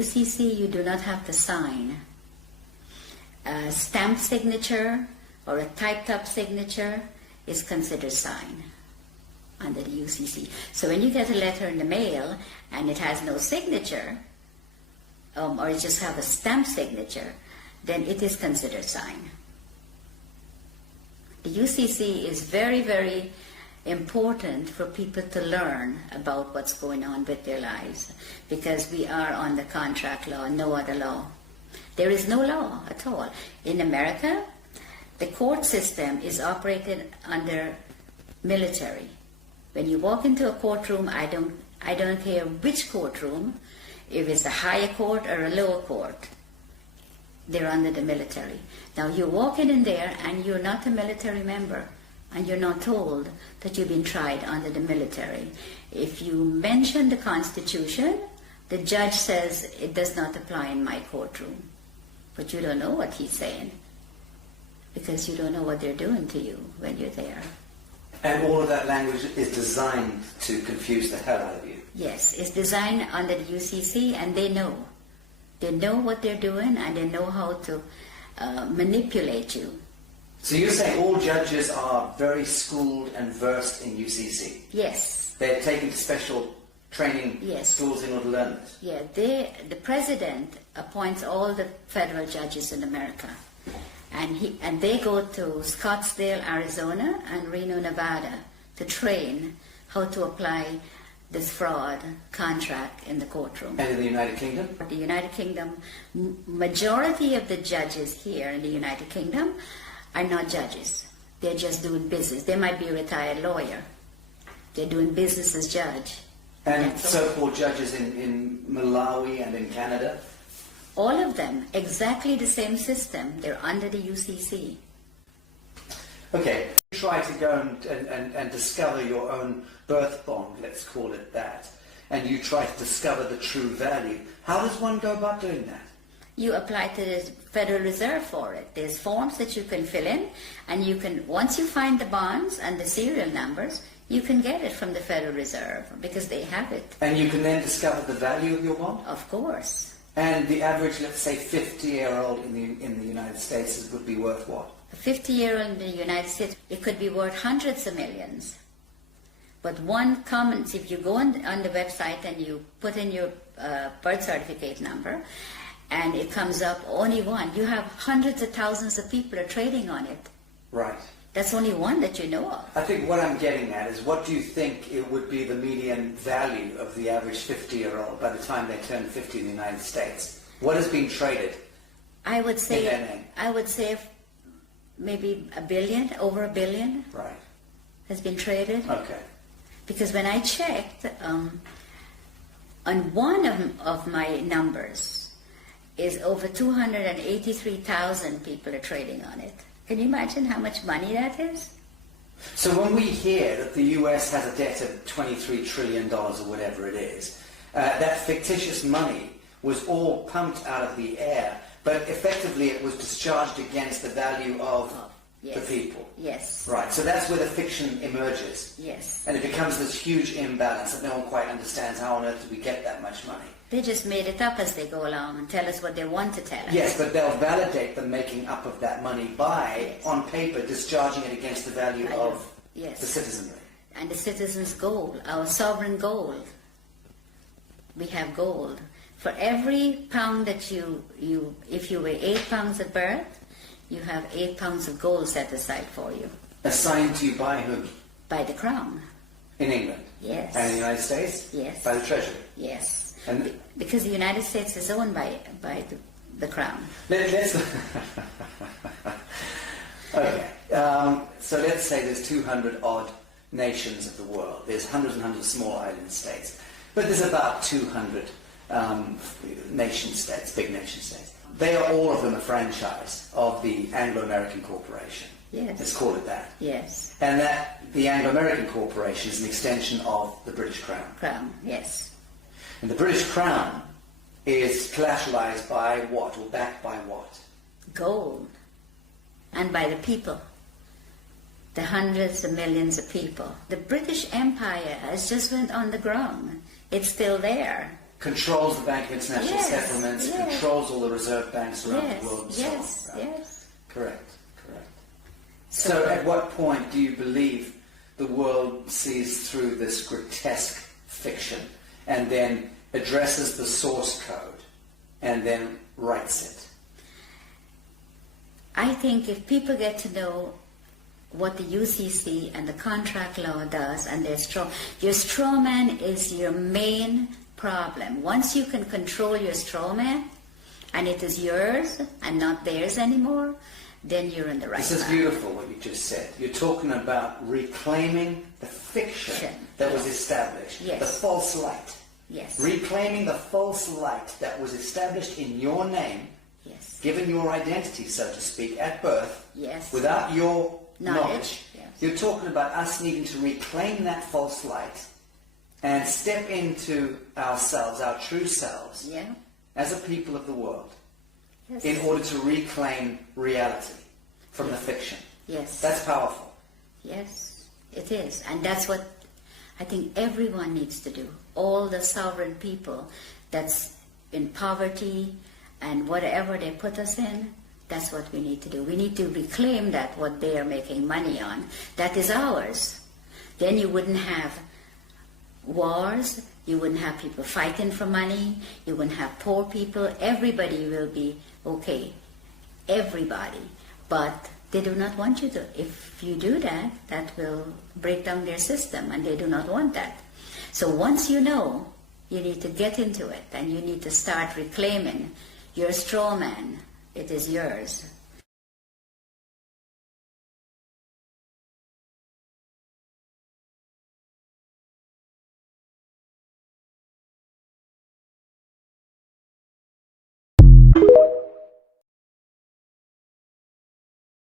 UCC, you do not have to sign. A stamped signature or a typed up signature is considered signed under the UCC. So when you get a letter in the mail and it has no signature, or it just have a stamped signature, then it is considered signed. The UCC is very, very important for people to learn about what's going on with their lives, because we are under contract law, no other law. There is no law at all. In America, the court system is operated under military. When you walk into a courtroom, I don't care which courtroom, if it's a higher court or a lower court, they're under the military. Now you walk in there and you're not a military member, and you're not told that you've been tried under the military. If you mention the Constitution, the judge says it does not apply in my courtroom. But you don't know what he's saying, because you don't know what they're doing to you when you're there. And all of that language is designed to confuse the hell out of you. Yes, it's designed under the UCC, and they know. They know what they're doing, and they know how to manipulate you. So you're saying all judges are very schooled and versed in UCC? Yes. They're taken to special training Yes. schools in order to learn this? Yeah, the president appoints all the federal judges in America. And they go to Scottsdale, Arizona and Reno, Nevada to train how to apply this fraud contract in the courtroom. And in the United Kingdom? The United Kingdom, majority of the judges here in the United Kingdom are not judges. They're just doing business. They might be a retired lawyer. They're doing business as judge. And so-called judges in Malawi and in Canada? All of them, exactly the same system. They're under the UCC. Okay, you try to go and discover your own birth bond, let's call it that, and you try to discover the true value. How does one go about doing that? You apply to the Federal Reserve for it. There's forms that you can fill in, and you can, once you find the bonds and the serial numbers, you can get it from the Federal Reserve because they have it. And you can then discover the value of your bond? Of course. And the average, let's say, 50-year-old in the United States would be worth what? A 50-year-old in the United States, it could be worth hundreds of millions. But one common, if you go on the website and you put in your birth certificate number, and it comes up only one, you have hundreds of thousands of people are trading on it. Right. That's only one that you know of. I think what I'm getting at is, what do you think it would be the median value of the average 50-year-old by the time they turn 50 in the United States? What is being traded? I would say, in their name? I would say maybe $1 billion, over $1 billion. Right. Has been traded. Okay. Because when I checked, on one of my numbers is over 283,000 people are trading on it. Can you imagine how much money that is? So when we hear that the US has a debt of $23 trillion or whatever it is, that fictitious money was all pumped out of the air, but effectively it was discharged against the value of Yes. the people. Yes. Right, so that's where the fiction emerges. Yes. And it becomes this huge imbalance that no one quite understands. How on earth do we get that much money? They just made it up as they go along and tell us what they want to tell us. Yes, but they'll validate the making up of that money by, Yes. on paper, discharging it against the value of Yes. the citizenry. And the citizens' gold, our sovereign gold. We have gold. For every pound that if you weigh 8 pounds at birth, you have 8 pounds of gold set aside for you. Assigned to you by whom? By the Crown. In England? Yes. And in the United States? Yes. By the Treasury? Yes. And because the United States is owned by the Crown. let's okay. So let's say there's 200 odd nations of the world. There's hundreds and hundreds of small island states. But there's about 200 nation states, big nation states. They are all of them a franchise of the Anglo-American Corporation. Yes. Let's call it that. Yes. And that the Anglo-American Corporation is an extension of the British Crown. Crown, yes. And the British Crown is collateralized by what, or backed by what? Gold. And by the people. The hundreds of millions of people. The British Empire has just went underground. It's still there. controls the Bank of International Yes, Settlements, yes. controls all the reserve banks around Yes, the world and yes, so on. Right? yes. Correct. So at what point do you believe the world sees through this grotesque fiction and then addresses the source code and then writes it? I think if people get to know what the UCC and the contract law does, and your straw man is your main problem. Once you can control your straw man, and it is yours and not theirs anymore, then you're in the right This is path. beautiful what you just said. You're talking about reclaiming the fiction that was established, Yes. the false light. Yes. Reclaiming the false light that was established in your name, Yes. given your identity, so to speak, at birth, Yes. without your Knowledge, knowledge. yes. You're talking about us needing to reclaim that false light and step into ourselves, our true selves, Yeah. as a people of the world, Yes. in order to reclaim reality from the fiction. Yes. That's powerful. Yes, it is. And that's what I think everyone needs to do. All the sovereign people that's in poverty and whatever they put us in, that's what we need to do. We need to reclaim that what they are making money on. That is ours. Then you wouldn't have wars. You wouldn't have people fighting for money. You wouldn't have poor people. Everybody will be okay. Everybody. But they do not want you to. If you do that, that will break down their system, and they do not want that. So once you know, you need to get into it, and you need to start reclaiming your straw man. It is yours.